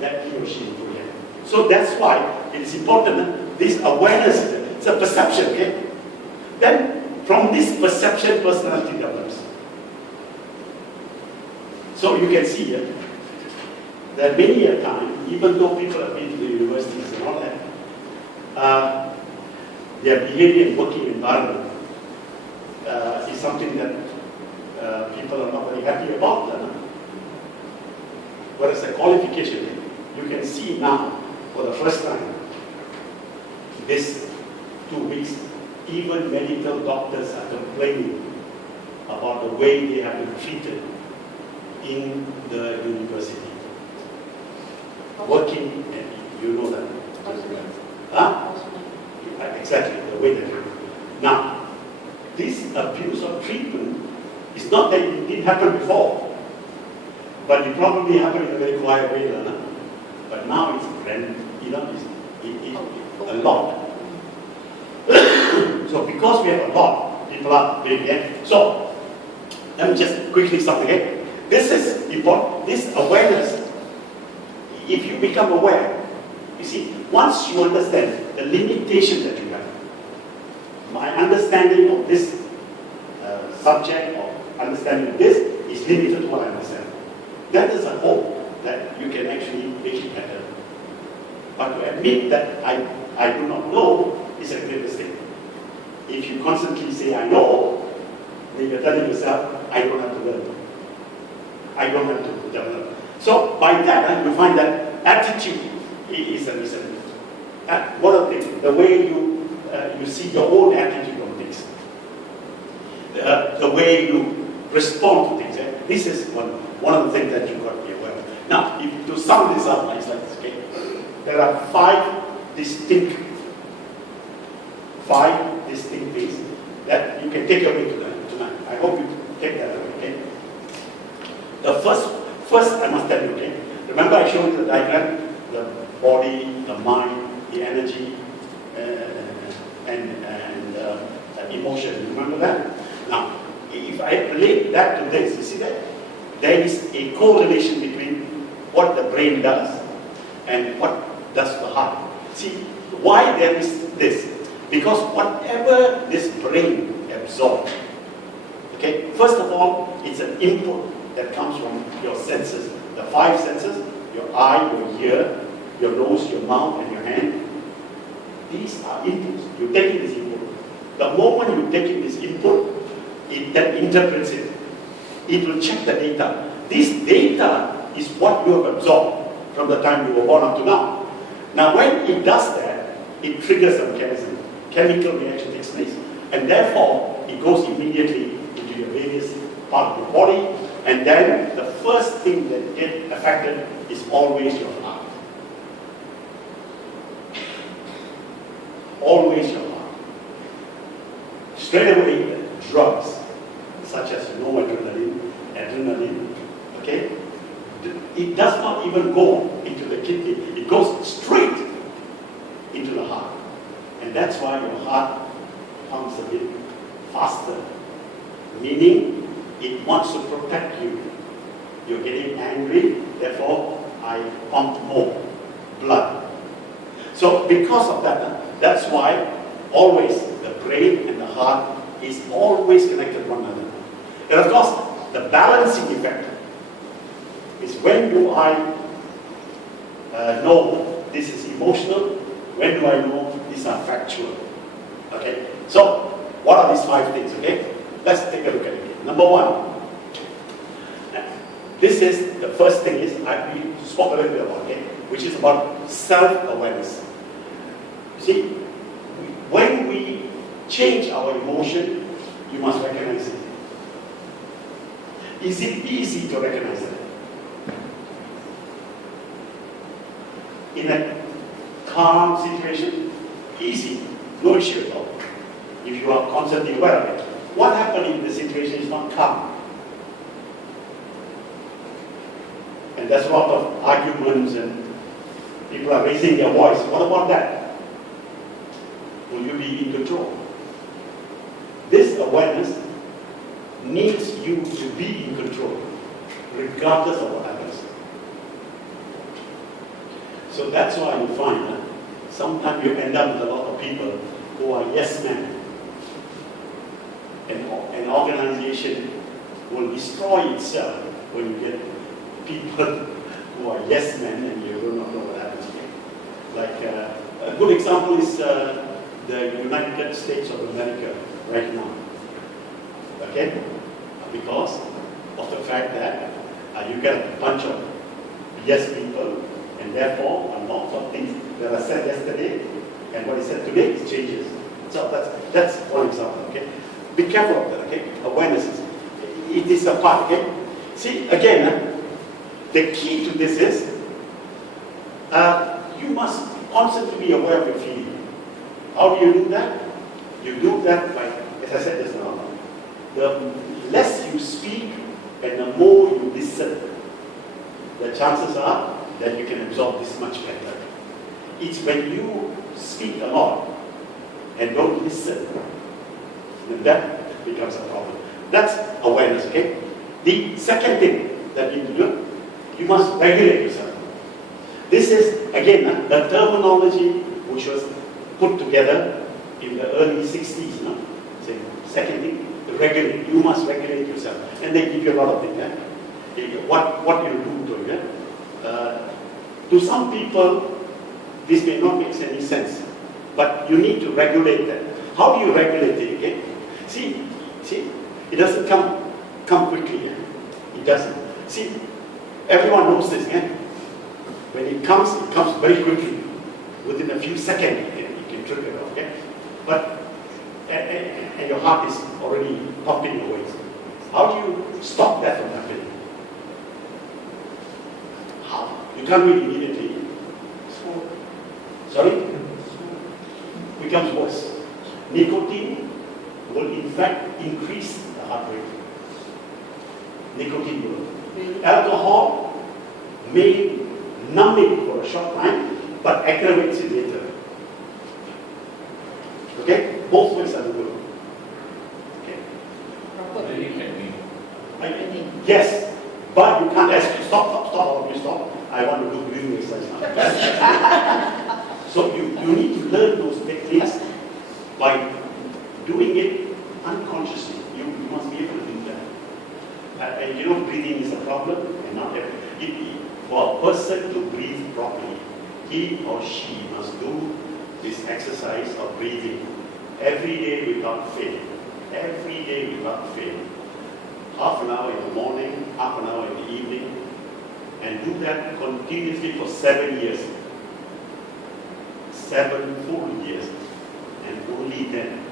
that he or she will forget. So that's why it is important, this awareness, it's a perception, okay? Then, from this perception, personality develops. So you can see here, that many a time, even though people have been to the universities and all that, their behavior and working environment is something that people are not very happy about. Whereas the qualification, you can see now, for the first time, this 2 weeks, even medical doctors are complaining about the way they have been treated in the university. Working, and you know that. Huh? Exactly, the way they do. Now, this abuse of treatment is not that it didn't happen before, but it probably happened in a very quiet way. But now it's grand, it's a lot. So because we have a lot, people are big. So let me just quickly stop again. This is important. This awareness. If you become aware, you see, once you understand the limitation that you have, my understanding of this subject or understanding of this is limited to what I understand. That is a hope that you can actually make it better. But to admit that I do not know is a great mistake. If you constantly say, I know, then you're telling yourself, I don't have to learn. I don't have to develop. So by that, you find that attitude is a reason. One of the things, the way you see your own attitude on things, the way you respond to things. This is one of the things that you've got to be aware of. Now, if to sum this up, it's like this, okay? There are five distinct things that you can take away tonight. I hope you take that away, okay? The first I must tell you, okay? Remember I showed you the diagram, the body, the mind, the energy, and emotion. Remember that? Now, if I relate that to this, you see that? There is a correlation between what the brain does and what does the heart. See, why there is this? Because whatever this brain absorbs, okay, first of all, it's an input that comes from your senses, the five senses, your eye, your ear, your nose, your mouth, and your hand. These are inputs. You're taking this input. The moment you're taking this input, it then interprets it. It will check the data. This data is what you have absorbed from the time you were born up to now. Now when it does that, it triggers some chemical reaction takes place. And therefore, it goes immediately into your various parts of the body. And then the first thing that gets affected is always your heart. Always your heart. Straight away, drugs, such as adrenaline, okay? It does not even go into the kidney. It goes straight into the heart. And that's why your heart pumps a bit faster. Meaning, it wants to protect you. You're getting angry, therefore, I pump more blood. So because of that, that's why always the brain and the heart is always connected to one another. And of course, the balancing effect is when do I know this is emotional, when do I know these are factual. Okay, so what are these five things, okay? Let's take a look at it. Number one, this is the first thing is, we spoke a little bit about it, which is about self-awareness. See, when we change our emotion, you must recognize it. Is it easy to recognize it? In a calm situation, easy, no issue at all. If you are constantly aware of it. What happened if the situation is not calm? And there's a lot of arguments and people are raising their voice. What about that? Will you be in control? This awareness needs you to be in control, regardless of what happens. So that's why you find that sometimes you end up with a lot of people who are yes men. An organization will destroy itself when you get people who are yes men and you do not know what happens. Like a good example is the United States of America right now. Okay? Because of the fact that you get a bunch of yes people, and therefore a lot of things that are said yesterday and what is said today changes. So that's one example. Okay? Be careful of that. Okay? Awareness it is a part. Okay? See again, the key to this is you must constantly be aware of your feeling. How do you do that? You do that by, as I said just now, the less you speak and the more you listen, the chances are that you can absorb this much better. It's when you speak a lot and don't listen, then that becomes a problem. That's awareness, okay? The second thing that you need to do, you must regulate yourself. This is, again, the terminology which was put together in the early 60s. No? Second thing, regulate. You must regulate yourself. And they give you a lot of things. What you do to it. To some people, this may not make any sense. But you need to regulate that. How do you regulate it? Okay? See, it doesn't come quickly. It doesn't. See, everyone knows this. When it comes very quickly. Within a few seconds, you can trip it off. Okay? But and your heart is already pumping away. How do you stop that from happening? How? You can't do it immediately. Sorry? Becomes worse. Nicotine will in fact increase the heart rate. Nicotine will. Alcohol may numb it for a short time, but aggravates it later. Okay? Both ways are good. Okay? Yes, but you can't ask you, stop. I want to do breathing exercise now. So you need to learn those techniques by doing it unconsciously. You must be able to do that. And you know, breathing is a problem, and not every. For a person to breathe properly, he or she must do this exercise of breathing every day without fail. Every day without fail. Half an hour in the morning, half an hour in the evening, and do that continuously for 7 years. 7 full years. And only then